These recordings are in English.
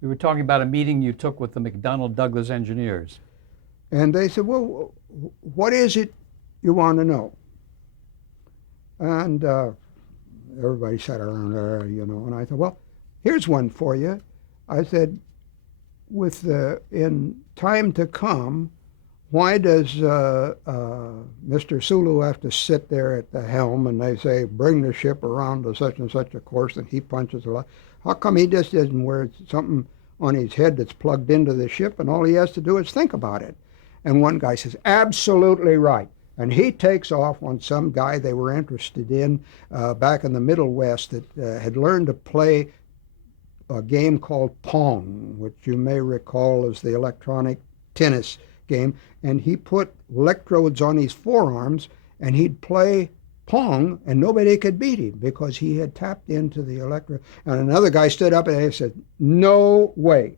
We were talking about a meeting you took with the McDonnell Douglas engineers. And they said, well, what is it you want to know? And everybody sat around there, and I thought, well, here's one for you. I said, in time to come, why does Mr. Sulu have to sit there at the helm and they say, bring the ship around to such and such a course, and he punches a lot? How come he just doesn't wear something on his head that's plugged into the ship and all he has to do is think about it? And one guy says, absolutely right. And he takes off on some guy they were interested in back in the Middle West that had learned to play a game called Pong, which you may recall as the electronic tennis game. And he put electrodes on his forearms and he'd play Pong and nobody could beat him because he had tapped into the electro. And another guy stood up and he said, no way.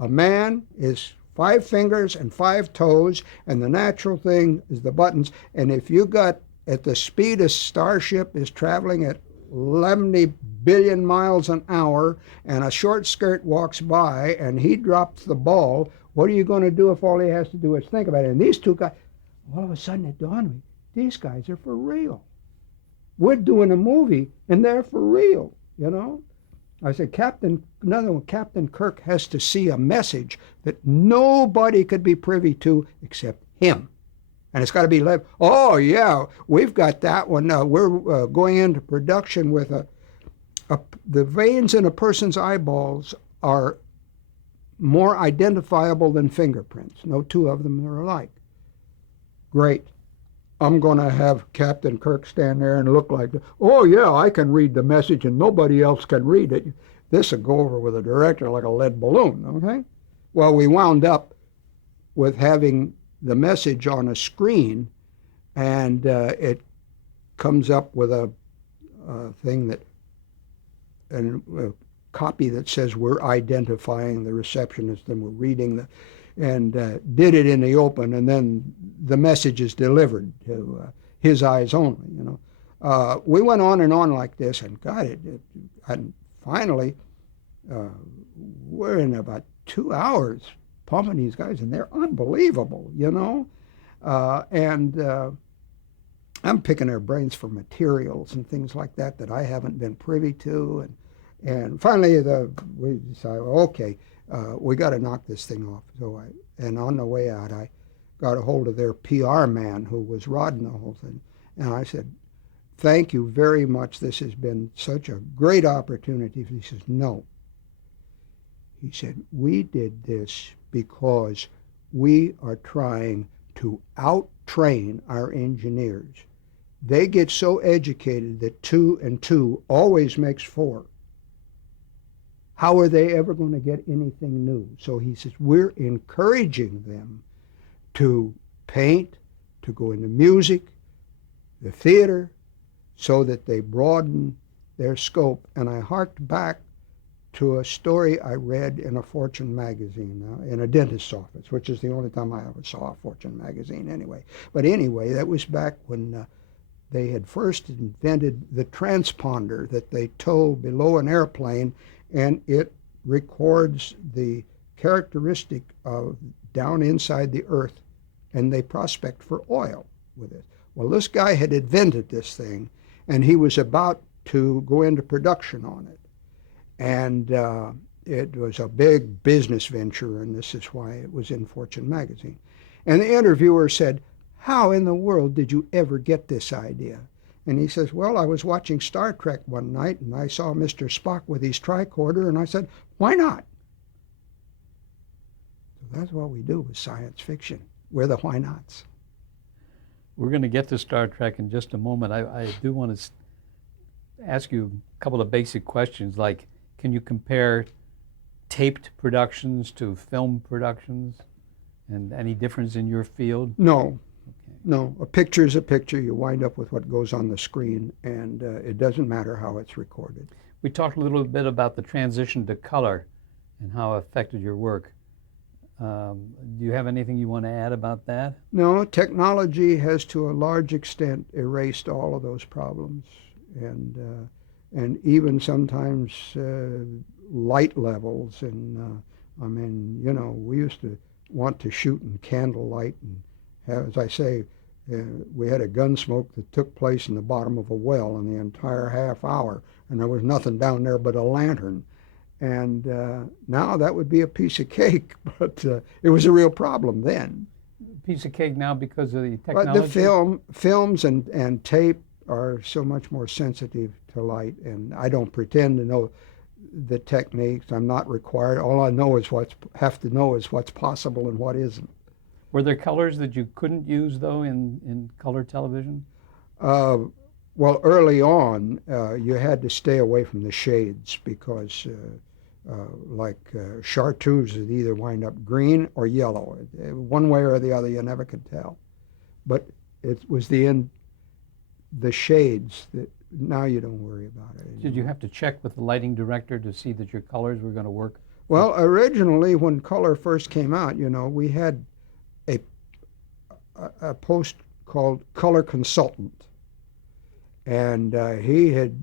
A man is 5 fingers and 5 toes, and the natural thing is the buttons. And if you got at the speed a starship is traveling at 11 billion miles an hour, and a short skirt walks by and he drops the ball, what are you going to do if all he has to do is think about it? And these two guys, all of a sudden it dawned on me, these guys are for real. We're doing a movie and they're for real. I said, another one, Captain Kirk has to see a message that nobody could be privy to except him. And it's got to be led. Oh, yeah, we've got that one. We're going into production with the veins in a person's eyeballs are more identifiable than fingerprints. No two of them are alike. Great. I'm going to have Captain Kirk stand there and look like, oh, yeah, I can read the message and nobody else can read it. This will go over with the director like a lead balloon, okay? Well, we wound up with having the message on a screen, and it comes up with a thing a copy that says we're identifying the receptionist and we're reading and did it in the open, and then the message is delivered to his eyes only. We went on and on like this, and and finally, we're in about 2 hours pumping these guys, and they're unbelievable. And I'm picking their brains for materials and things like that I haven't been privy to, and finally we decided, okay, we got to knock this thing off. And on the way out, I got a hold of their PR man who was rodding the whole thing. And I said, thank you very much. This has been such a great opportunity. He says, no. He said, we did this because we are trying to out-train our engineers. They get so educated that 2 and 2 always makes 4. How are they ever going to get anything new? So he says, we're encouraging them to paint, to go into music, the theater, so that they broaden their scope. And I harked back to a story I read in a Fortune magazine, in a dentist's office, which is the only time I ever saw a Fortune magazine anyway. But anyway, that was back when they had first invented the transponder that they tow below an airplane, and it records the characteristic of down inside the earth, and they prospect for oil with it. Well, this guy had invented this thing, and he was about to go into production on it. And it was a big business venture, and this is why it was in Fortune magazine. And the interviewer said, how in the world did you ever get this idea? And he says, well, I was watching Star Trek one night, and I saw Mr. Spock with his tricorder, and I said, why not? So that's what we do with science fiction. We're the why nots. We're going to get to Star Trek in just a moment. I do want to ask you a couple of basic questions, like, can you compare taped productions to film productions, and any difference in your field? No. No, a picture is a picture. You wind up with what goes on the screen, and it doesn't matter how it's recorded. We talked a little bit about the transition to color and how it affected your work. Do you have anything you want to add about that? No, technology has to a large extent erased all of those problems, and even sometimes light levels. And I mean, you know, we used to want to shoot in candlelight, and have, as I say, we had a gun smoke that took place in the bottom of a well in the entire half hour, and there was nothing down there but a lantern. And now that would be a piece of cake, but it was a real problem then. Piece of cake now because of the But the technology? films and tape are so much more sensitive to light, and I don't pretend to know the techniques. I'm not required. All I know is what's have to know is what's possible and what isn't. Were there colors that you couldn't use though in color television? Uh, well, early on, you had to stay away from the shades because, chartreuse would either wind up green or yellow. One way or the other, you never could tell. But it was the shades that now you don't worry about it Did you anymore. have to check with the lighting director to see that your colors were going to work? Well, originally, when color first came out, you know, we had a, a post called color consultant. And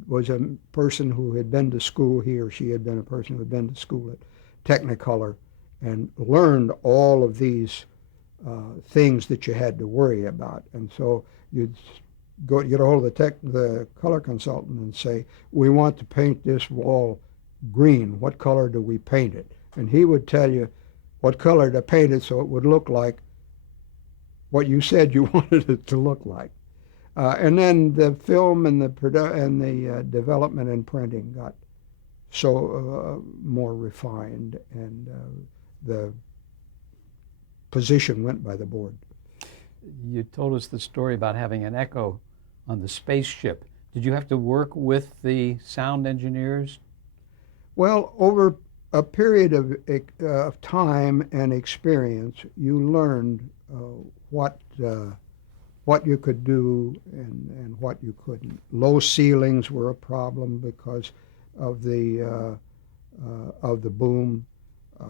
was a person who had been to school. He or she had been a person who had been to school at Technicolor and learned all of these things that you had to worry about. And so you'd go get a hold of the color consultant and say, "We want to paint this wall green. What color do we paint it?" And he would tell you what color to paint it so it would look like what you said you wanted it to look like. And then the film and the development and printing got so more refined, and the position went by the board. You told us the story about having an echo on the spaceship. Did you have to work with the sound engineers? Well, over a period of time and experience, you learned what what you could do and what you couldn't. Low ceilings were a problem because of the boom. Uh,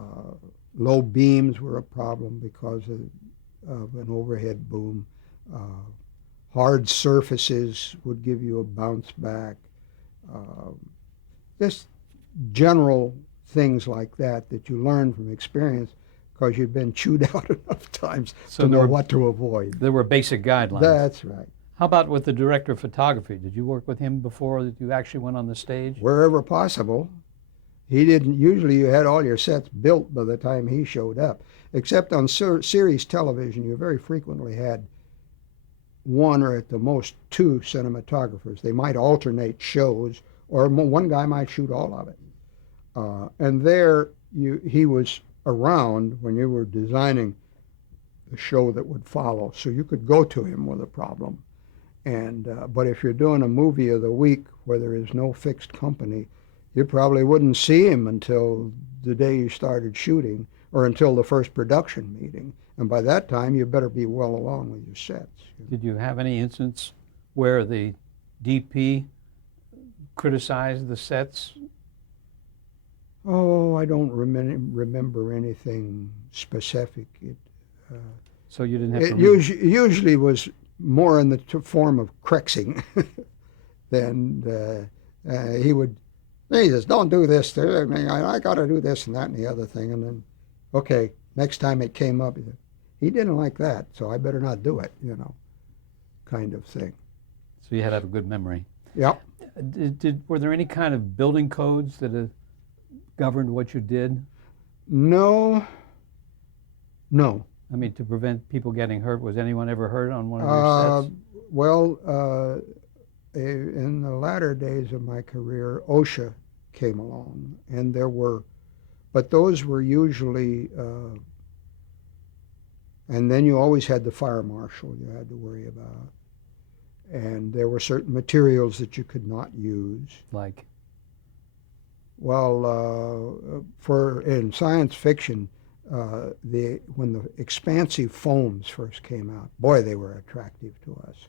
Low beams were a problem because of an overhead boom. Uh, Hard surfaces would give you a bounce back. Uh, just general things like that that you learn from experience because you've been chewed out enough times So to there know were what to avoid. there were basic guidelines. That's right. How about with the director of photography? Did you work with him before that you actually went on the stage? Wherever possible. He didn't, usually you had all your sets built by the time he showed up. Except on series television, you very frequently had one or at the most two cinematographers. They might alternate shows, or one guy might shoot all of it. And there, he was around when you were designing the show that would follow, so you could go to him with a problem. And but if you're doing a movie of the week where there is no fixed company, you probably wouldn't see him until the day you started shooting or until the first production meeting. And by that time, you better be well along with your sets. Did you have any instance where the DP criticized the sets? Oh, I don't remember anything specific. Uh, So you didn't have to it read. usually was more in the form of crexing than he would. He says, "Don't do this. I got to do this and that and the other thing." And then, okay, next time it came up, he didn't like that, so I better not do it. Kind of thing. So you had to have a good memory. Yep. Were there any kind of building codes that governed what you did? No, no. I mean, to prevent people getting hurt. Was anyone ever hurt on one of your Uh, sets? well, in the latter days of my career, OSHA came along, and but those were usually, and then you always had the fire marshal you had to worry about, and there were certain materials that you could not use. Like, Well, for in science fiction, when the expansive foams first came out, boy, they were attractive to us,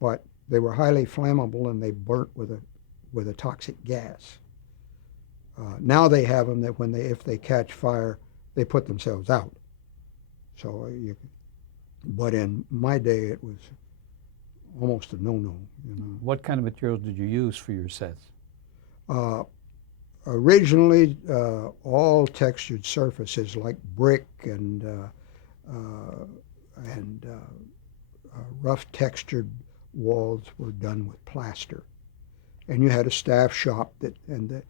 but they were highly flammable and they burnt with a toxic gas. Now they have them that if they catch fire, they put themselves out. So but in my day, it was almost a no-no. what kind of materials did you use for your sets? Uh, Originally, all textured surfaces like brick uh, and rough textured walls were done with plaster. And you had a staff shop the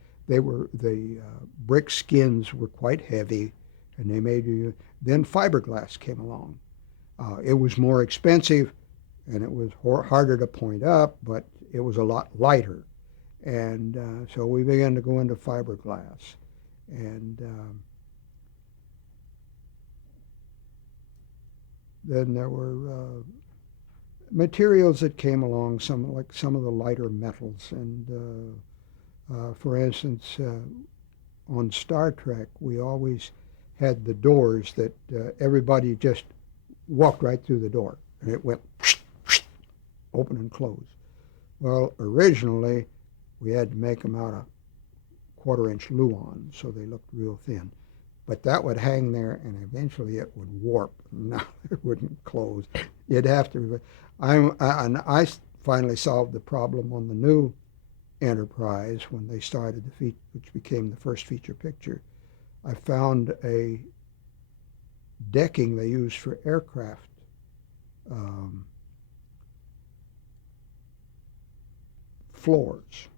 brick skins were quite heavy, and they made you. Then fiberglass came along. It was more expensive, and it was harder to point up, but it was a lot lighter. And so we began to go into fiberglass. And then there were materials that came along, some of the lighter metals. And for instance, on Star Trek, we always had the doors that everybody just walked right through the door, and it went open and close. Well, originally, we had to make them out of quarter-inch luan, so they looked real thin. But that would hang there, and eventually it would warp. No, it wouldn't close. You'd have to. And I finally solved the problem on the new Enterprise when they started which became the first feature picture. I found a decking they used for aircraft floors,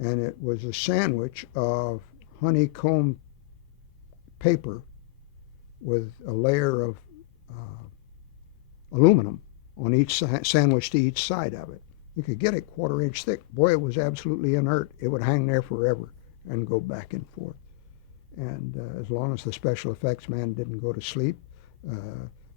and it was a sandwich of honeycomb paper with a layer of aluminum on each sandwich to each side of it. You could get it quarter-inch thick. Boy, it was absolutely inert. It would hang there forever and go back and forth. And as long as the special effects man didn't go to sleep,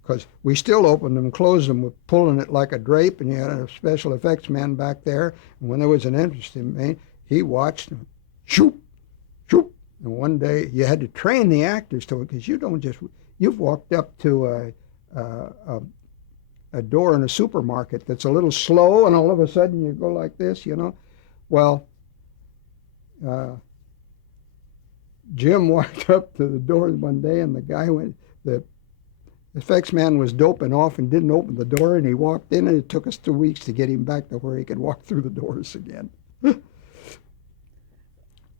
because we still opened them, closed them, with pulling it like a drape, and you had a special effects man back there. And when there was an interesting man, he watched and shoop, shoop. And one day you had to train the actors to it, because you've walked up to a door in a supermarket that's a little slow, and all of a sudden you go like this, you know. Well, Jim walked up to the door one day, and the effects man was doping off and didn't open the door, and he walked in, and it took us 2 weeks to get him back to where he could walk through the doors again.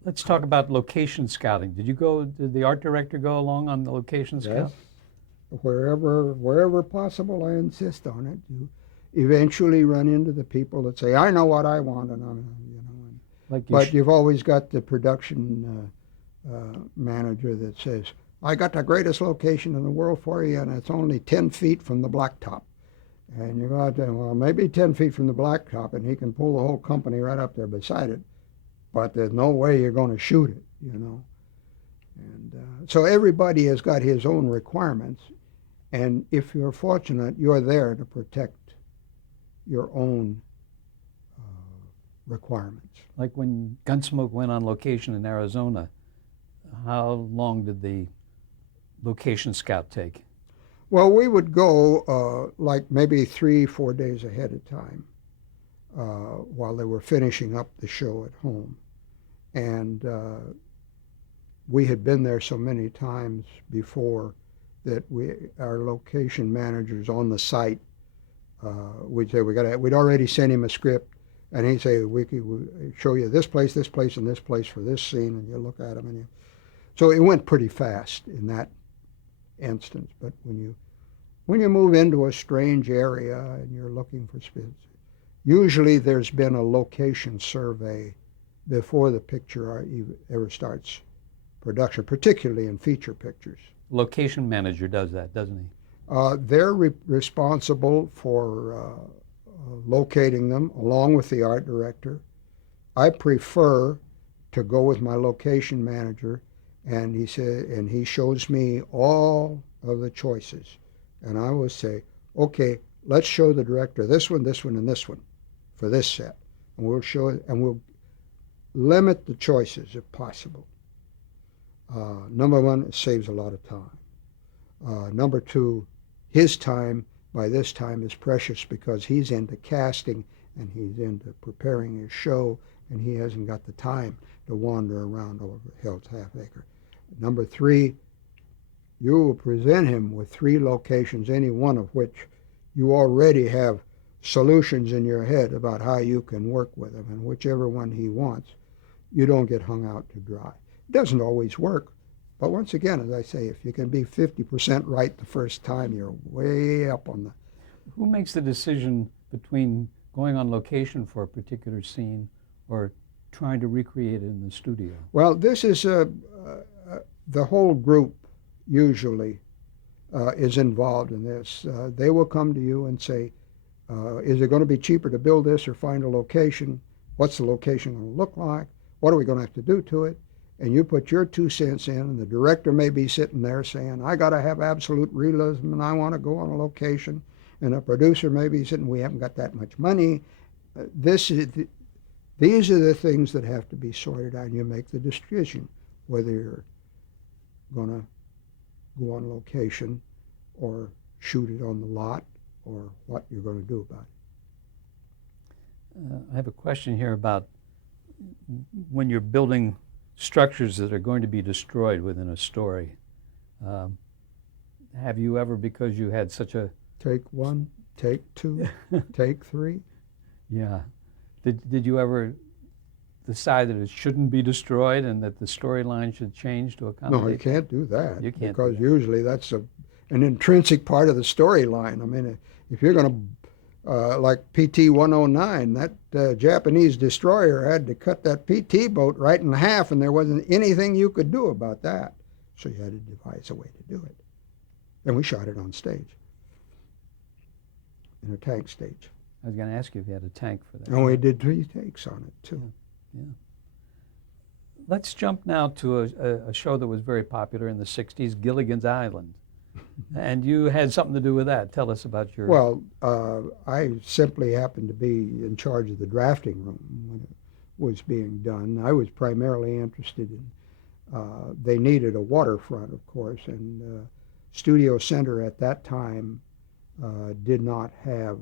Let's talk about location scouting. Did the art director go along on the location scout? Yes. Wherever possible, I insist on it. You eventually run into the people that say, "I know what I want," and but you've always got the production manager that says, "I got the greatest location in the world for you, and it's only 10 feet from the blacktop." And you go out there, well, maybe 10 feet from the blacktop, and he can pull the whole company right up there beside it, but there's no way you're going to shoot it, you know. And so everybody has got his own requirements, and if you're fortunate, you're there to protect your own requirements. Like when Gunsmoke went on location in Arizona, how long did the location scout take? Well, we would go like maybe 3-4 days ahead of time while they were finishing up the show at home. And we had been there so many times before that our location managers on the site, we'd say we'd already sent him a script, and he'd say, we show you this place, and this place for this scene, and you look at them, so it went pretty fast in that instance. But when you move into a strange area and you're looking for space, usually there's been a location survey before the picture ever starts production, particularly in feature pictures. Location manager does that, doesn't he? They're responsible for locating them along with the art director. I prefer to go with my location manager, and he shows me all of the choices, and I will say, okay, let's show the director this one, and this one for this set, and we'll show it, and we'll limit the choices if possible. Number one, it saves a lot of time. Number two, his time by this time is precious because he's into casting and he's into preparing his show, and he hasn't got the time to wander around over Hell's Half Acre. Number three, you will present him with 3 locations, any one of which you already have solutions in your head about how you can work with him, and whichever one he wants, you don't get hung out to dry. It doesn't always work, but once again, as I say, if you can be 50% right the first time, you're way up on the. Who makes the decision between going on location for a particular scene or trying to recreate it in the studio? Well, this is the whole group usually is involved in this. They will come to you and say, is it going to be cheaper to build this or find a location? What's the location going to look like? What are we going to have to do to it? And you put your 2 cents in, and the director may be sitting there saying, I got to have absolute realism and I want to go on a location. And a producer may be sitting, we haven't got that much money. These are the things that have to be sorted out, and you make the decision whether you're going to go on location or shoot it on the lot or what you're going to do about it. I have a question here about when you're building structures that are going to be destroyed within a story. Have you ever, because you had such a... Take one, take two, take three. Yeah. Did you ever decide that it shouldn't be destroyed and that the storyline should change to accommodate? No, you can't do that. You can't because do that. Usually that's an intrinsic part of the storyline. I mean, if you're going to, like PT 109, that Japanese destroyer had to cut that PT boat right in half, and there wasn't anything you could do about that. So you had to devise a way to do it. And we shot it on stage, in a tank stage. I was going to ask you if you had a tank for that. And we did 3 takes on it, too. Yeah. Let's jump now to a show that was very popular in the 60s, Gilligan's Island. And you had something to do with that. Tell us about your... Well, I simply happened to be in charge of the drafting room when it was being done. I was primarily interested in, they needed a waterfront, of course, and Studio Center at that time did not have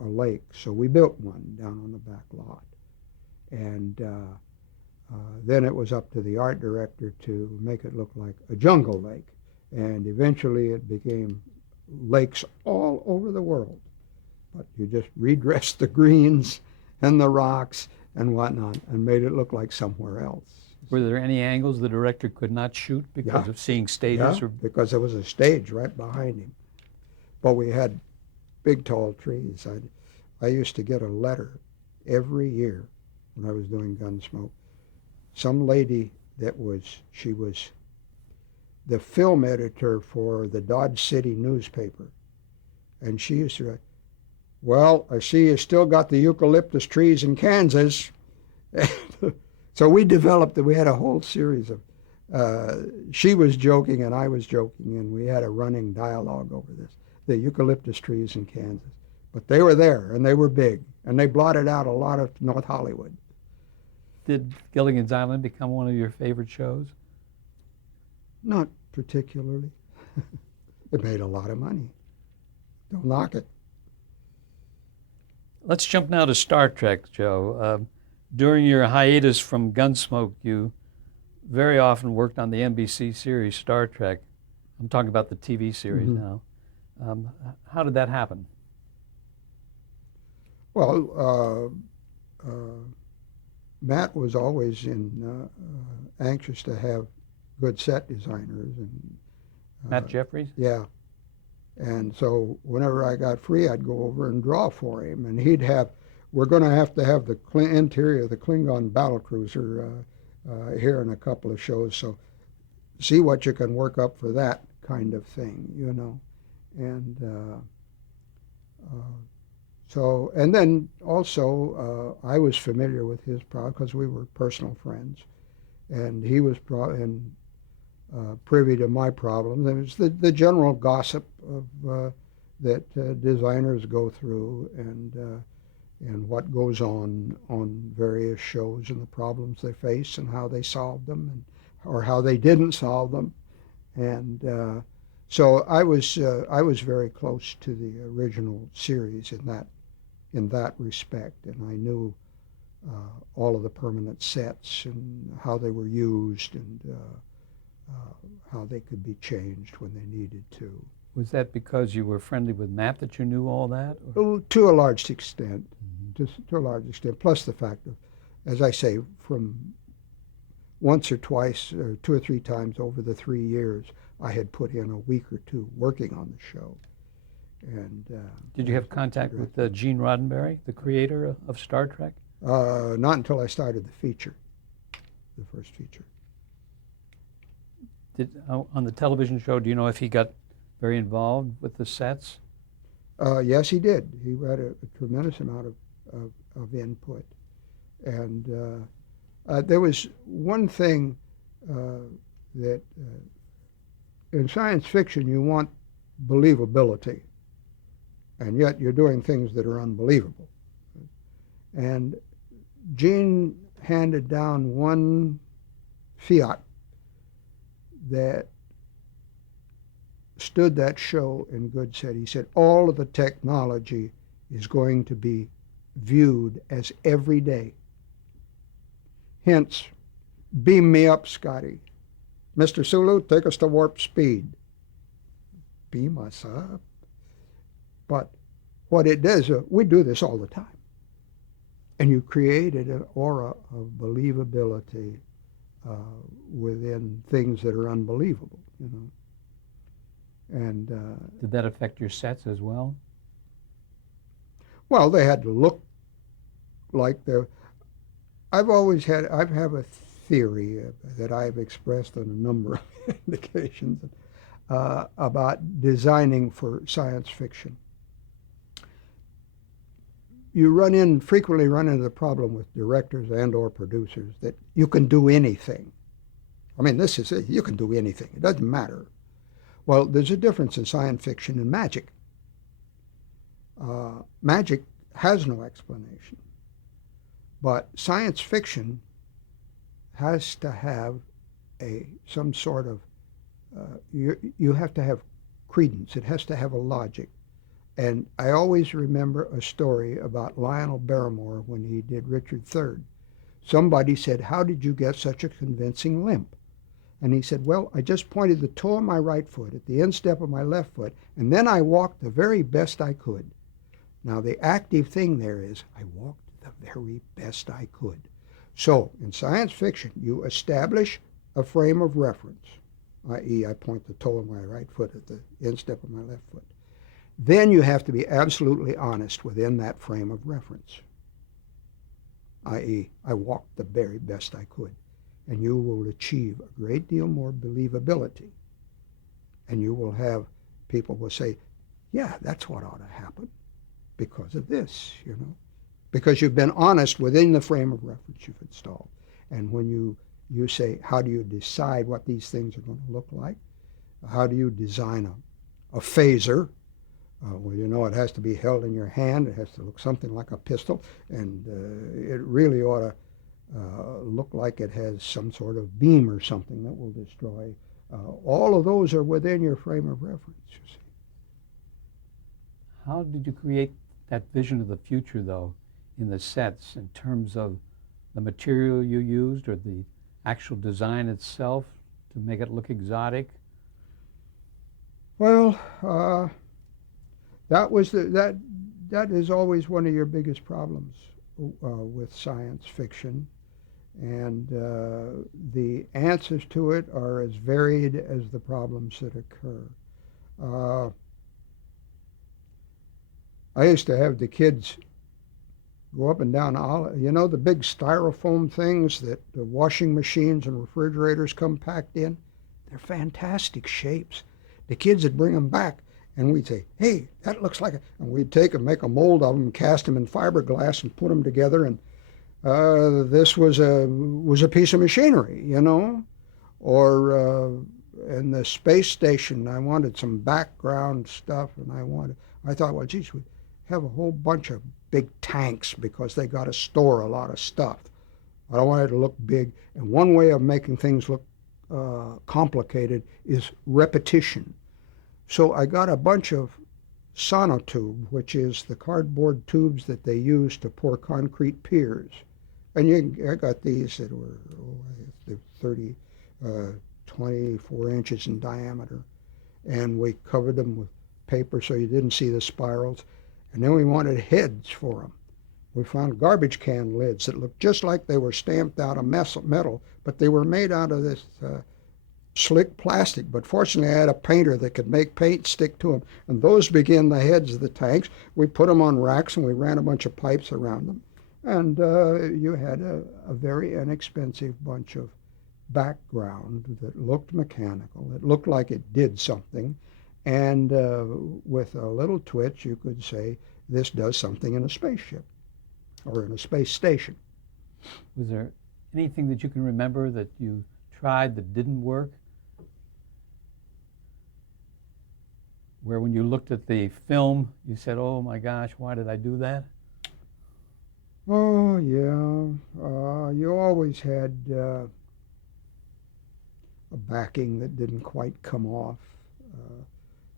a lake, so we built one down on the back lot. And then it was up to the art director to make it look like a jungle lake. And eventually it became lakes all over the world. But you just redressed the greens and the rocks and whatnot and made it look like somewhere else. Were there any angles the director could not shoot because of seeing stages? Yeah, because there was a stage right behind him. But we had big tall trees. I used to get a letter every year when I was doing Gunsmoke. Some lady she was the film editor for the Dodge City newspaper. And she used to write, well, I see you still got the eucalyptus trees in Kansas. So we had a whole series of, she was joking and I was joking, and we had a running dialogue over this, the eucalyptus trees in Kansas. But they were there, and they were big, and they blotted out a lot of North Hollywood. Did Gilligan's Island become one of your favorite shows? Not particularly. It made a lot of money. Don't knock it. Let's jump now to Star Trek, Joe. During your hiatus from Gunsmoke, you very often worked on the NBC series Star Trek. I'm talking about the TV series now. How did that happen? Well, Matt was always anxious to have good set designers. And Matt Jeffries? Yeah. And so whenever I got free, I'd go over and draw for him. And we're going to have the interior of the Klingon battlecruiser here in a couple of shows. So see what you can work up for that kind of thing, you know. And and then also I was familiar with his problem because we were personal friends. And he was privy to my problems. It was the general gossip of that designers go through, and what goes on various shows and the problems they face and how they solve them, or how they didn't solve them. And so I was very close to the original series in that respect, and I knew all of the permanent sets and how they were used, and how they could be changed when they needed to. Was that because you were friendly with Matt that you knew all that? To a large extent, to a large extent. Plus the fact of as I say, from once or twice, or 2 or 3 times over the 3 years, I had put in a week or two working on the show. And Did you have contact with Gene Roddenberry, the creator of Star Trek? not until I started the feature, the first feature. On the television show, do you know if he got very involved with the sets? Yes, he did. He had a tremendous amount of input. And there was one thing that in science fiction you want believability, and yet you're doing things that are unbelievable. And Gene handed down one fiat that stood that show in good stead. He said, all of the technology is going to be viewed as everyday. Hence, beam me up, Scotty. Mr. Sulu, take us to warp speed. Beam us up. But what it does, we do this all the time. And you created an aura of believability within things that are unbelievable, you know. And did that affect your sets as well? Well, they had to look like they're. I've have a theory that I've expressed on a number of occasions about designing for science fiction. You frequently run into the problem with directors and or producers that you can do anything. I mean, this is it. You can do anything. It doesn't matter. Well, there's a difference in science fiction and magic. Magic has no explanation. But science fiction has to have some sort of, you have to have credence. It has to have a logic. And I always remember a story about Lionel Barrymore when he did Richard III. Somebody said, how did you get such a convincing limp? And he said, well, I just pointed the toe of my right foot at the instep of my left foot, and then I walked the very best I could. Now, the active thing there is, I walked the very best I could. So, in science fiction, you establish a frame of reference, i.e., I point the toe of my right foot at the instep of my left foot. Then you have to be absolutely honest within that frame of reference, i.e., I walked the very best I could. And you will achieve a great deal more believability. And you will have people will say, yeah, that's what ought to happen because of this, you know. Because you've been honest within the frame of reference you've installed. And when you say, how do you decide what these things are going to look like? How do you design a phaser? Well, you know, it has to be held in your hand. It has to look something like a pistol. And it really ought to look like it has some sort of beam or something that will destroy. All of those are within your frame of reference, you see. How did you create that vision of the future, though, in the sets in terms of the material you used or the actual design itself to make it look exotic? Well, that is always one of your biggest problems with science fiction. And the answers to it are as varied as the problems that occur. I used to have the kids go up and down you know, the big styrofoam things that the washing machines and refrigerators come packed in? They're fantastic shapes. The kids would bring them back, and we'd say, hey, that looks like and we'd take them, make a mold of them, and cast them in fiberglass and put them together, and this was a piece of machinery, you know. Or in the space station, I wanted some background stuff, and I thought, well, geez, we have a whole bunch of big tanks because they got to store a lot of stuff. I don't want it to look big. And one way of making things look complicated is repetition. So I got a bunch of sonotube, which is the cardboard tubes that they use to pour concrete piers. And I got these that were 24 inches in diameter. And we covered them with paper so you didn't see the spirals. And then we wanted heads for them. We found garbage can lids that looked just like they were stamped out of metal, but they were made out of this slick plastic. But fortunately, I had a painter that could make paint stick to them. And those became the heads of the tanks. We put them on racks and we ran a bunch of pipes around them. And you had a very inexpensive bunch of background that looked mechanical. It looked like it did something. And with a little twitch, you could say, this does something in a spaceship or in a space station. Was there anything that you can remember that you tried that didn't work? Where when you looked at the film, you said, oh my gosh, why did I do that? Oh, yeah. You always had a backing that didn't quite come off.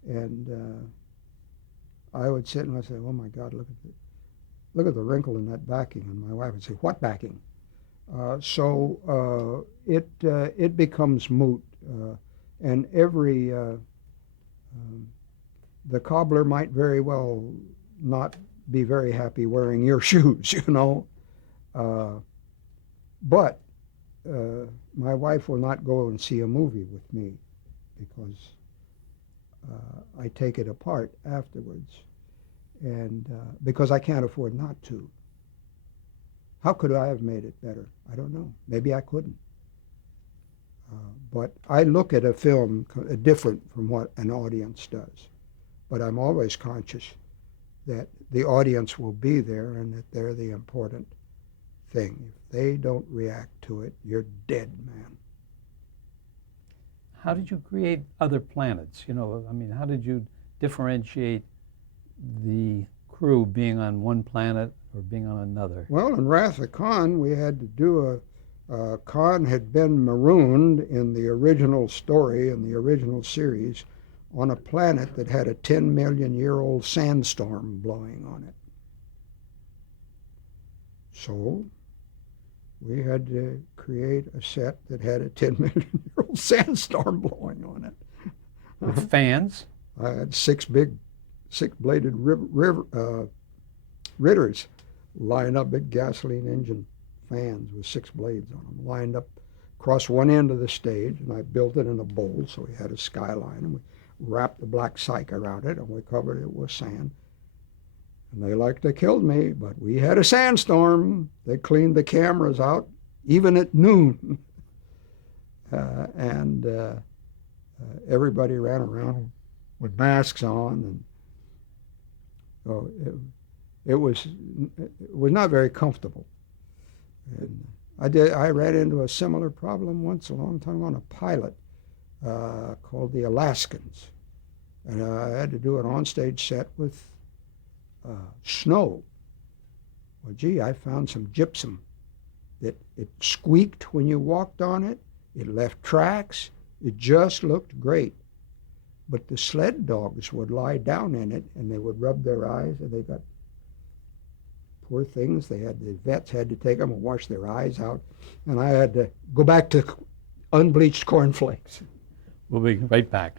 And I would sit and I'd say, oh my God, look at the wrinkle in that backing. And my wife would say, what backing? So it becomes moot. And the cobbler might very well not be very happy wearing your shoes, you know. But my wife will not go and see a movie with me because I take it apart afterwards, and because I can't afford not to. How could I have made it better? I don't know. Maybe I couldn't. But I look at a film different from what an audience does. But I'm always conscious that the audience will be there and that they're the important thing. If they don't react to it, you're dead, man. How did you create other planets? You know, I mean, how did you differentiate the crew being on one planet or being on another? Well, in Wrath of Khan, we had to do Khan had been marooned in the original story, in the original series, on a planet that had a 10 million year old sandstorm blowing on it. So we had to create a set that had a 10 million year old sandstorm blowing on it. With fans? I had six bladed Ritters lined up, big gasoline engine fans with 6 blades on them, lined up across one end of the stage, and I built it in a bowl, so we had a skyline, and we wrapped the black cyc around it, and we covered it with sand. And they like to kill me, but we had a sandstorm. They cleaned the cameras out, even at noon. And everybody ran around with masks on, and so it was not very comfortable. And I ran into a similar problem once a long time on a pilot called the Alaskans, and I had to do an onstage set with snow. Well, gee, I found some gypsum that it squeaked when you walked on it. It left tracks. It just looked great. But the sled dogs would lie down in it and they would rub their eyes, and they got poor things. The vets had to take them and wash their eyes out, and I had to go back to unbleached cornflakes. We'll be right back.